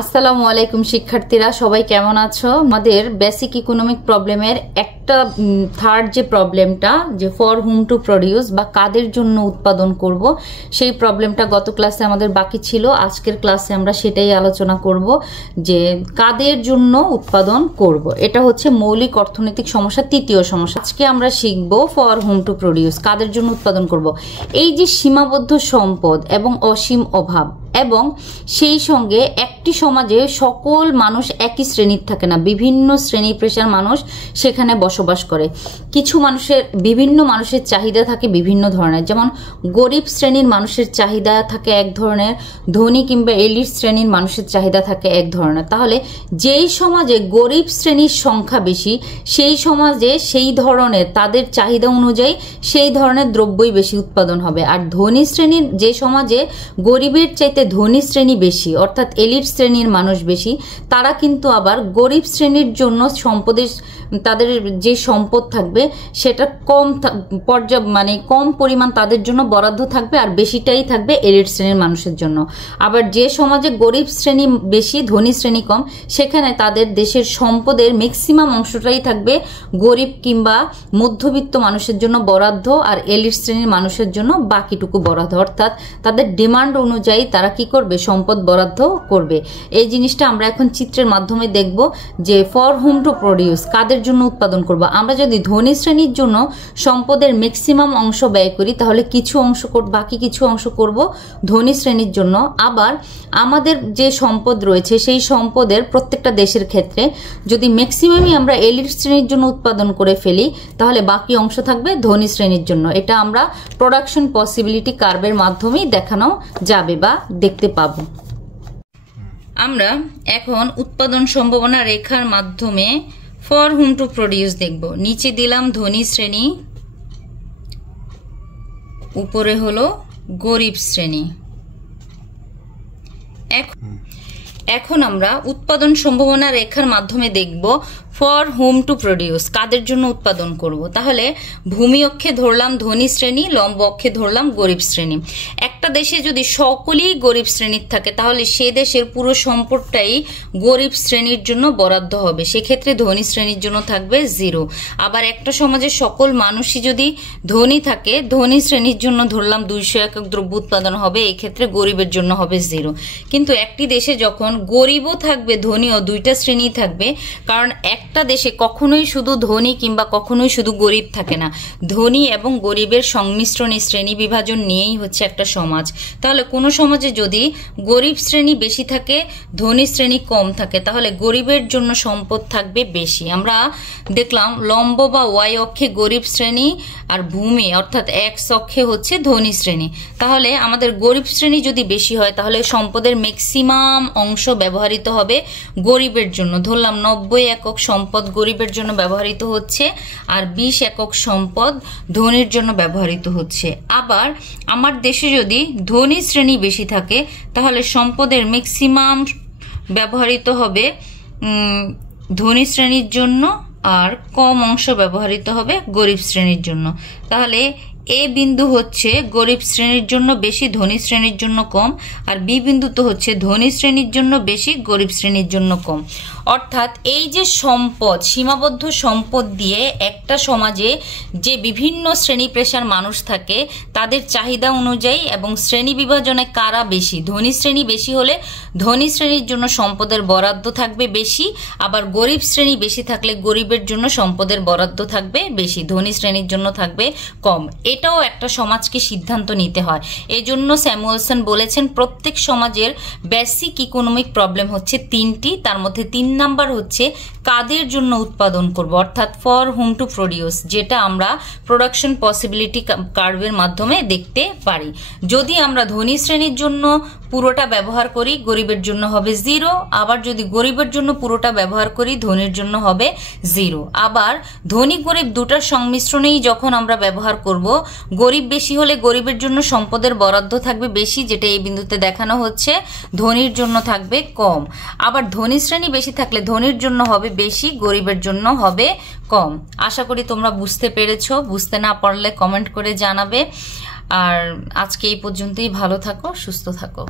আসসালামু আলাইকুম শিক্ষার্থীরা, সবাই কেমন আছো? আমাদের বেসিক ইকোনমিক প্রবলেমের একটা থার্ড যে প্রবলেমটা, যে ফর হুম টু প্রডিউস বা কাদের জন্য উৎপাদন করব, সেই প্রবলেমটা গত ক্লাসে আমাদের বাকি ছিল। আজকের ক্লাসে আমরা সেটাই আলোচনা করব যে কাদের জন্য উৎপাদন করব। এটা হচ্ছে মৌলিক অর্থনৈতিক সমস্যা, তৃতীয় সমস্যা। আজকে আমরা শিখব ফর হুম টু প্রডিউস, কাদের জন্য উৎপাদন করব। এই যে সীমাবদ্ধ সম্পদ এবং অসীম অভাব, এবং সেই সঙ্গে একটি সমাজে সকল মানুষ একই শ্রেণীর থাকে না, বিভিন্ন শ্রেণী পেশার মানুষ সেখানে বসবাস করে। কিছু মানুষের, বিভিন্ন মানুষের চাহিদা থাকে বিভিন্ন ধরনের, যেমন গরিব শ্রেণীর মানুষের চাহিদা থাকে এক ধরনের, ধনী কিংবা এলিট শ্রেণীর মানুষের চাহিদা থাকে এক ধরনের। তাহলে যেই সমাজে গরিব শ্রেণীর সংখ্যা বেশি, সেই সমাজে সেই ধরনের তাদের চাহিদা অনুযায়ী সেই ধরনের দ্রব্যই বেশি উৎপাদন হবে। আর ধনী শ্রেণীর, যে সমাজে গরিবের চাইতে ধনী শ্রেণী বেশি, অর্থাৎ এলিট শ্রেণীর মানুষ বেশি, তারা কিন্তু আবার গরিব শ্রেণীর জন্য সম্পদের, তাদের যে সম্পদ থাকবে সেটা কম মানে কম পরিমাণ তাদের জন্য বরাদ্দ থাকবে, আর বেশিটাই থাকবে এলিট শ্রেণীর মানুষের জন্য। আবার যে সমাজে গরিব শ্রেণী বেশি, ধনী শ্রেণী কম, সেখানে তাদের দেশের সম্পদের ম্যাক্সিমাম অংশটাই থাকবে গরিব কিংবা মধ্যবিত্ত মানুষের জন্য বরাদ্দ, আর এলিট শ্রেণীর মানুষের জন্য বাকিটুকু বরাদ্দ। অর্থাৎ তাদের ডিমান্ড অনুযায়ী তারা কি করবে, সম্পদ বরাদ্দ করবে। এই জিনিসটা আমরা এখন চিত্রের মাধ্যমে দেখব যে ফর হুম টু প্রডিউস, কাদের জন্য উৎপাদন করব। আমরা যদি ধনী শ্রেণীর জন্য সম্পদের ম্যাক্সিমাম অংশ ব্যয় করি, তাহলে কিছু অংশ, বাকি কিছু অংশ করব ধনী শ্রেণীর জন্য। আবার আমাদের যে সম্পদ রয়েছে, সেই সম্পদের প্রত্যেকটা দেশের ক্ষেত্রে যদি ম্যাক্সিমামই আমরা এলিট শ্রেণীর জন্য উৎপাদন করে ফেলি, তাহলে বাকি অংশ থাকবে ধনী শ্রেণীর জন্য। এটা আমরা প্রোডাকশন পসিবিলিটি কার্ভের মাধ্যমেই দেখানো যাবে বা দেখতে পাবো। আমরা এখন উৎপাদন সম্ভাবনা রেখার মাধ্যমে ফর হুম টু প্রডিউস দেখব। নিচে দিলাম ধনী শ্রেণী, উপরে হলো গরিব শ্রেণী। এখন আমরা উৎপাদন সম্ভাবনা রেখার মাধ্যমে দেখব ফর হুম টু প্রডিউস, কাদের জন্য উৎপাদন করব। তাহলে ভূমি অক্ষে ধরলাম ধনী শ্রেণী, লম্ব অক্ষে ধরলাম গরিব শ্রেণী। একটা দেশে যদি সকলেই গরিব শ্রেণীর থাকে, তাহলে সে দেশের পুরো সম্পদটাই গরিব শ্রেণীর জন্য বরাদ্দ হবে, সেক্ষেত্রে ধনী শ্রেণীর জন্য থাকবে 0। আবার একটা সমাজে সকল মানুষই যদি ধনী থাকে, ধনী শ্রেণীর জন্য ধরলাম 200 একক দ্রব্য উৎপাদন হবে, এই ক্ষেত্রে গরিবের জন্য হবে 0। কিন্তু একটি দেশে যখন গরিবও থাকবে, ধনীও, দুইটা শ্রেণী থাকবে, কারণ একটা দেশে কখনোই শুধু ধনী কিংবা কখনোই শুধু গরিব থাকে না, ধনী এবং গরিবের সংমিশ্রণে শ্রেণী বিভাজন নিয়েই হচ্ছে একটা সমাজ। তাহলে কোনো সমাজে যদি গরিব শ্রেণী বেশি থাকে, ধনী শ্রেণী কম থাকে, তাহলে গরিবের জন্য সম্পদ থাকবে বেশি। আমরা দেখলাম লম্ব বা ওয়াই অক্ষে গরিব শ্রেণী, আর ভূমি অর্থাৎ এক্স অক্ষে হচ্ছে ধনী শ্রেণী। তাহলে আমাদের গরিব শ্রেণী যদি বেশি হয়, তাহলে সম্পদের ম্যাক্সিমাম অংশ ব্যবহৃত হবে গরিবের জন্য। ধরলাম 90 একক সম্পদ গরিবের জন্য ব্যবহৃত হচ্ছে, আর 20 একক সম্পদ ধনীর জন্য ব্যবহৃত হচ্ছে। আবার আমার দেশে যদি ধনী শ্রেণী বেশি থাকে, তাহলে সম্পদের ম্যাক্সিমাম ব্যবহৃত হবে ধনী শ্রেণীর জন্য, আর কম অংশ ব্যবহৃত হবে গরিব শ্রেণীর জন্য। তাহলে এ বিন্দু হচ্ছে গরিব শ্রেণীর জন্য বেশি, ধনী শ্রেণীর জন্য কম, আর বি বিন্দু তো হচ্ছে ধনী শ্রেণীর জন্য বেশি, গরিব শ্রেণীর জন্য কম। অর্থাৎ এই যে সম্পদ, সীমাবদ্ধ সম্পদ দিয়ে একটা সমাজে যে বিভিন্ন শ্রেণী পেশার মানুষ থাকে, তাদের চাহিদা অনুযায়ী এবং শ্রেণী বিভাজনে কারা বেশি, ধনী শ্রেণী বেশি হলে ধনী শ্রেণীর জন্য সম্পদের বরাদ্দ থাকবে বেশি, আবার গরিব শ্রেণী বেশি থাকলে গরিবের জন্য সম্পদের বরাদ্দ থাকবে বেশি, ধনী শ্রেণীর জন্য থাকবে কম। এটাও একটা সমাজকে সিদ্ধান্ত নিতে হয়। এই জন্য স্যামুয়েলসন বলেছেন প্রত্যেক সমাজের বেসিক ইকোনমিক প্রবলেম হচ্ছে 3টি, তার মধ্যে 3 নাম্বার হচ্ছে কাদের জন্য উৎপাদন করব, অর্থাৎ ফর হুম টু প্রডিউস, যেটা আমরা প্রোডাকশন পসিবিলিটি কার্ভের মাধ্যমে দেখতে পারি। যদি আমরা ধনী শ্রেণীর জন্য পুরোটা ব্যবহার করি, গরিবের জন্য হবে 0। আবার যদি গরিবের জন্য পুরোটা ব্যবহার করি, ধনীর জন্য হবে 0। আবার ধনী গরিব দুটার সংমিশ্রণেই যখন আমরা ব্যবহার করব, গরিব বেশি হলে গরিবের জন্য সম্পদের বরাদ্দ থাকবে বেশি, যেটা এই বিন্দুতে দেখানো হচ্ছে, ধনীর জন্য থাকবে কম। আবার ধনী শ্রেণী বেশি থাকলে ধনীর জন্য হবে বেশি, গরিবের জন্য হবে কম। আশা করি তোমরা বুঝতে পেরেছো। বুঝতে না পারলে কমেন্ট করে জানাবে। আর আজকে এই পর্যন্তই। ভালো থাকো, সুস্থ থাকো।